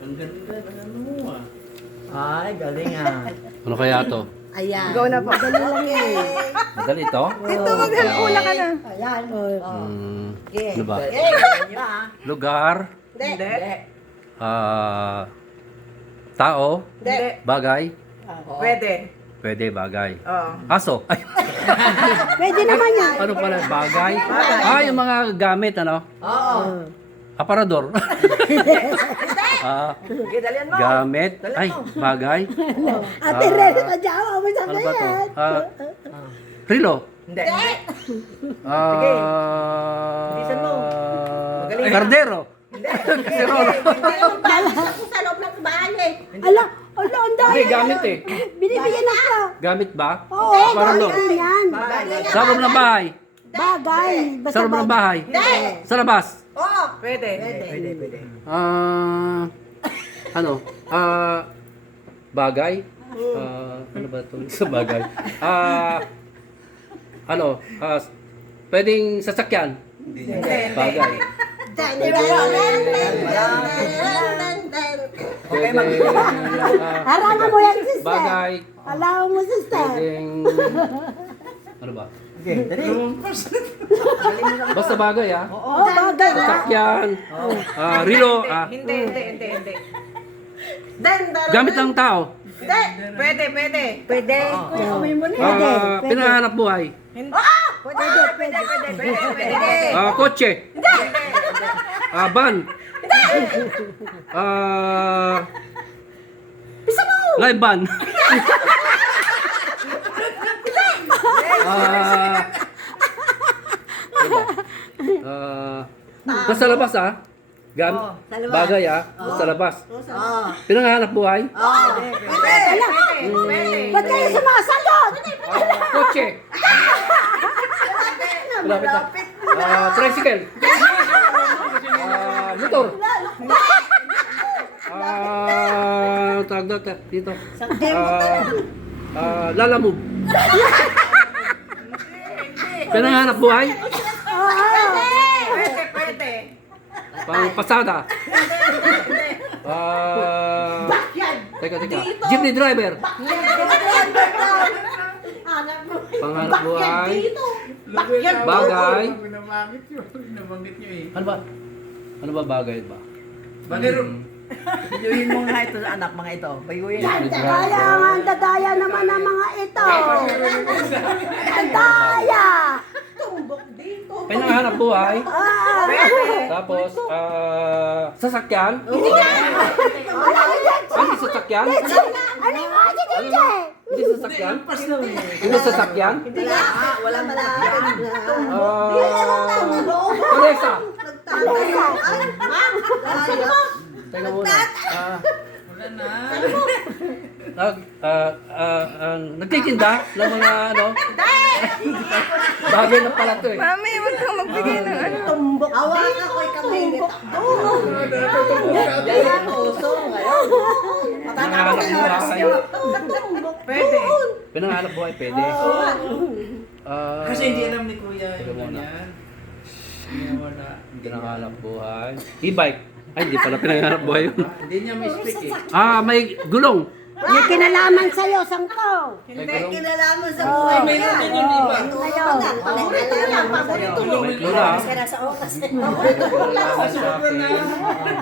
Ang ganda ng ano mo ah. Ay, galing ah. Ano kaya to? Ayan. Go na po. Dali lang eh. Madali to? Ito, magkakula ka na. Ayan. Ano ba? Lugar, Hindi. tao, Hindi. bagay, Pwede. pwede bagay. Oo. Aso. Ay, Pwede naman yan. ano pala? Bagay? Yung mga gamit, ano? Oo. Aparador. Sige, dalian mo. Gamit. Ay, bagay. Ate Rene, kadyawa mo sa Ano ba to? kayan. Rilo. Hindi. Bilisan mo. Magaling. Kardero. Kasirolo. Ako sa loob ng bahay eh. Ala, ang dami. Hindi, gamit eh. Binibigyan ako. Gamit ba? Oo, Aparador. bagay yan. Sa loob ng bahay. Bagay. Sa loob ng bahay. Hindi. Sa labas. Oo. Pwede. Pwede. Bagay? Ano ba ito? Sa bagay. Pwedeng sasakyan. Bagay. Okay, mag- Harangan mo yan, sister. Bagay. Harangan mo, sister. Pwedeng... Ano ba? Okay, dali. Basta bagay Oo, bagay na. Sasakyan. Rilo. Hindi. Gamit ng tao. Hindi. Pwede. Pwede. Amoy mo na. Pinahanap buhay. Pwede. Kotse. Van. Live van. Nasa labas Bagay nasa labas. Pinangahanap buhay. Ba't kayo sumasagot? Kotse. Malapit na. Tricycle. Motor. Tawag dito. Lalamove. Pinangahanap buhay. Pwede. Pasada. Teka. Jeepney driver. Panghanap buhay. Bagay. Nabanggit nyo eh. Ano ba bagay ba? Bagay rin. Bayuhin mo nga ito sa anak, mga ito. Bayuhin. Kaya nga, ang dadaya naman ng mga ito. Dadaya. Pinangahanap buhay. Tapos, sasakyan. Hindi sasakyan. Ano yung mga DJ? Hindi sasakyan. Hindi sasakyan. Wala Teresa. Alesa. Teka muna. Wala na. Nagtitinda ng mga bagay na pala to eh. Mami, huwag kang magbigay ng ano. Tumbok. Awan ako kamay nito. Pinangahanap buhay. Pwede. Pinangahanap buhay, pwede. Kasi hindi alam ni Kuya Teka yung muna. ganyan. Kaya wala. Pinangahanap buhay. E-bike. Ay, hindi pala pinangahanap buhay yun. Hindi niya may speak eh. May gulong. May kinalaman sa'yo, sangko. May gulong. Kinalaman sa Oh. buhay. Mayroon din yung iba. Ngayon. Paborito yan. Paborito mo. May lula. Sa oras.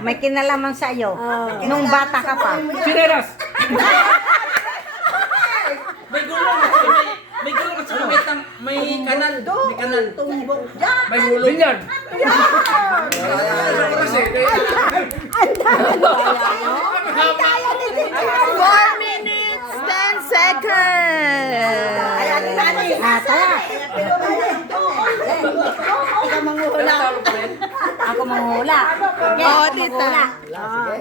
May kinalaman sa iyo. Nung bata ka pa. Sineras. May gulong at saka may gulong at saka may kanal. May kanal. Tumbok dyan. May gulong. Binyard. Kasi, 4 minutes, 10 seconds. Tara. Ako manghula. Oh, tita. Sige.